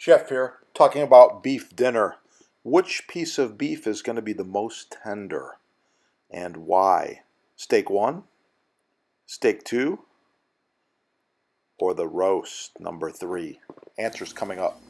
Chef here, talking about beef dinner. Which piece of beef is going to be the most tender and why? Steak 1, steak 2, or the roast number 3? Answers coming up.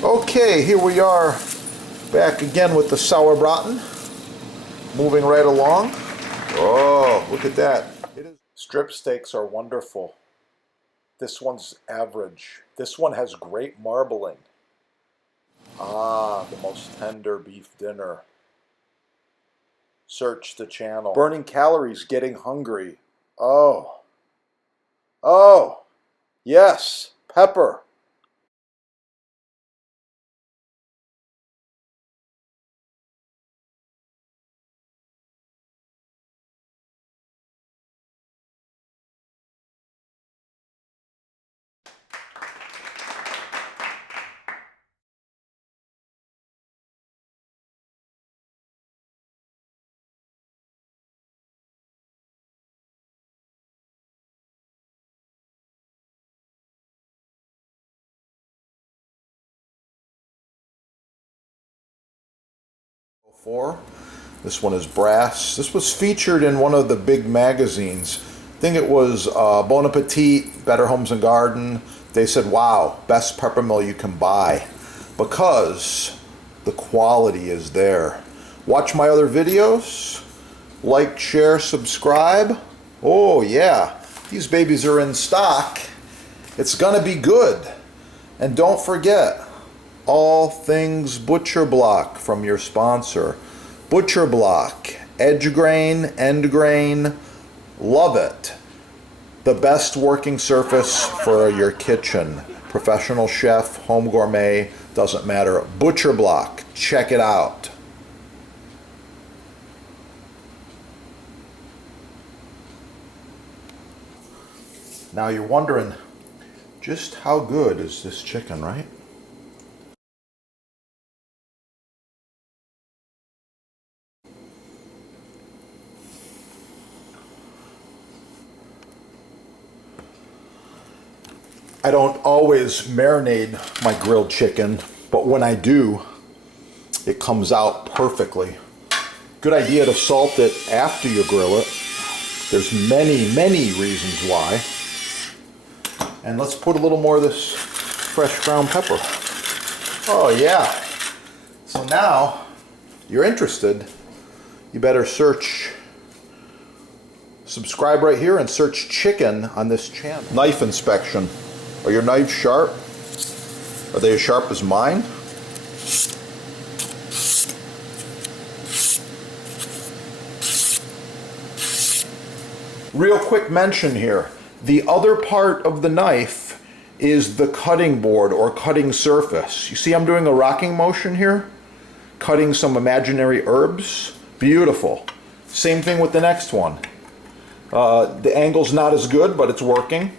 Okay, here we are back again with the sauerbraten. Moving right along. Oh, look at that. Strip steaks are wonderful. This one's average. This one has great marbling. Ah, the most tender beef dinner. Search the channel. Burning calories, getting hungry. Oh. Oh. Yes. Pepper. This one is brass. This was featured in one of the big magazines. I think it was Bon Appetit, Better Homes and Garden. They said, wow, best pepper mill you can buy because the quality is there. Watch my other videos. Like, share, subscribe. Oh yeah, these babies are in stock. It's gonna be good. And don't forget, all things Butcher Block from your sponsor. Butcher Block, edge grain, end grain, love it. The best working surface for your kitchen. Professional chef, home gourmet, doesn't matter. Butcher Block, check it out. Now you're wondering, just how good is this chicken, right? I don't always marinate my grilled chicken, but when I do, it comes out perfectly. Good idea to salt it after you grill it. There's many reasons why. And let's put a little more of this fresh ground pepper. Oh yeah. So now, you're interested, you better subscribe right here and search chicken on this channel. Knife inspection. Are your knives sharp? Are they as sharp as mine? Real quick mention here. The other part of the knife is the cutting board or cutting surface. You see I'm doing a rocking motion here? Cutting some imaginary herbs. Beautiful. Same thing with the next one. The angle's not as good, but it's working.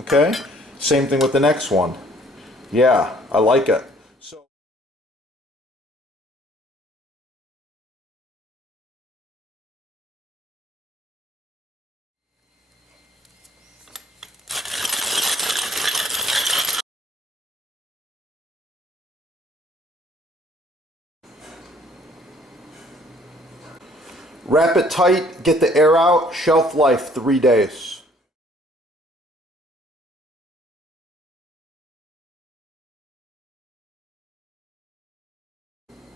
Okay? Same thing with the next one. Yeah, I like it. So wrap it tight, get the air out, shelf life 3 days.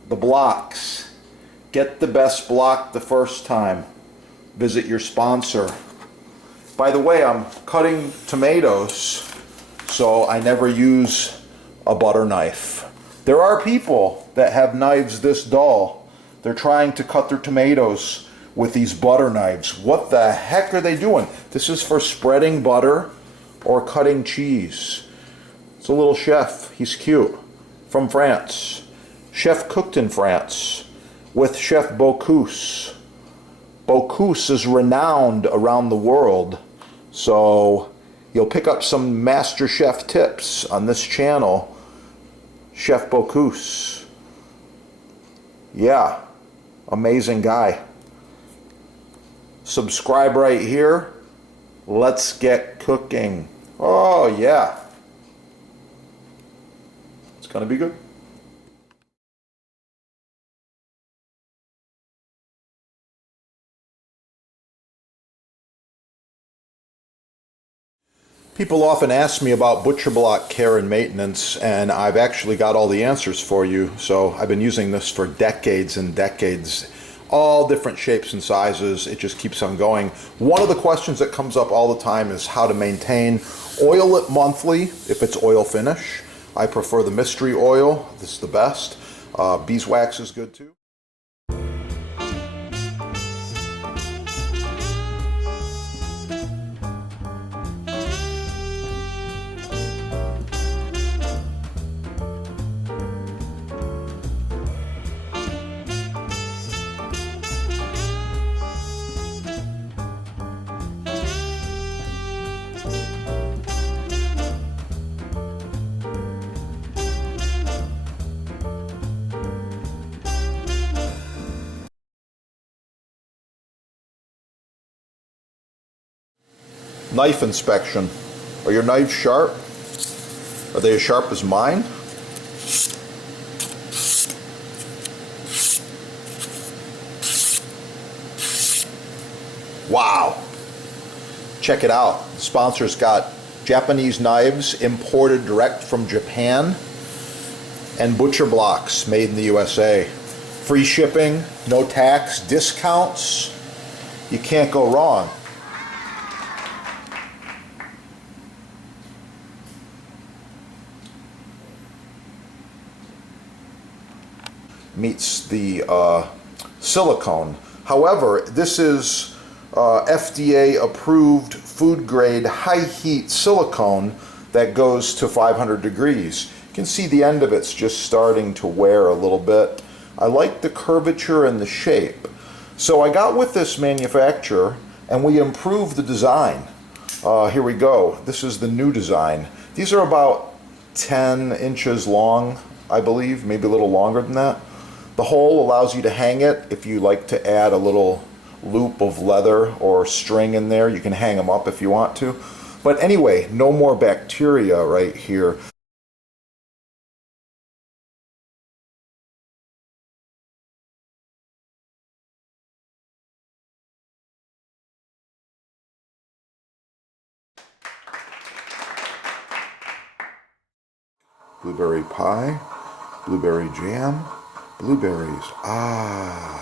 The blocks. Get the best block the first time. Visit your sponsor. By the way, I'm cutting tomatoes, so I never use a butter knife. There are people that have knives this dull. They're trying to cut their tomatoes with these butter knives. What the heck are they doing? This is for spreading butter or cutting cheese. It's a little chef. He's cute. From France. Chef cooked in France with Chef Bocuse. Bocuse is renowned around the world, so you'll pick up some master chef tips on this channel. Chef Bocuse. Yeah, amazing guy. Subscribe right here. Let's get cooking. Oh yeah. It's gonna be good. People often ask me about butcher block care and maintenance, and I've actually got all the answers for you. So I've been using this for decades and decades, all different shapes and sizes. It just keeps on going. One of the questions that comes up all the time is how to maintain. Oil it monthly if it's oil finish. I prefer the mystery oil. This is the best. Beeswax is good too. Knife inspection. Are your knives sharp? Are they as sharp as mine? Wow. Check it out. The sponsor's got Japanese knives imported direct from Japan and butcher blocks made in the USA. Free shipping, no tax, discounts. You can't go wrong. Meets the silicone. However, this is FDA approved food grade high heat silicone that goes to 500 degrees. You can see the end of it's just starting to wear a little bit. I like the curvature and the shape. So I got with this manufacturer and we improved the design. Here we go. This is the new design. These are about 10 inches long, I believe, maybe a little longer than that. The hole allows you to hang it. If you like to add a little loop of leather or string in there, you can hang them up if you want to. But anyway, no more bacteria right here. Blueberry pie, blueberry jam, blueberries. Ah.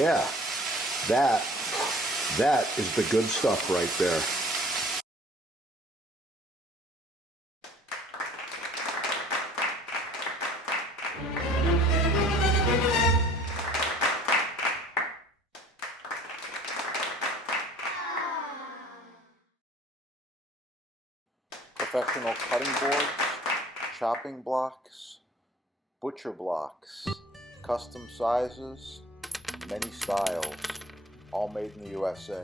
Yeah, that is the good stuff right there. Professional cutting boards, chopping blocks, butcher blocks, custom sizes, many styles, all made in the USA.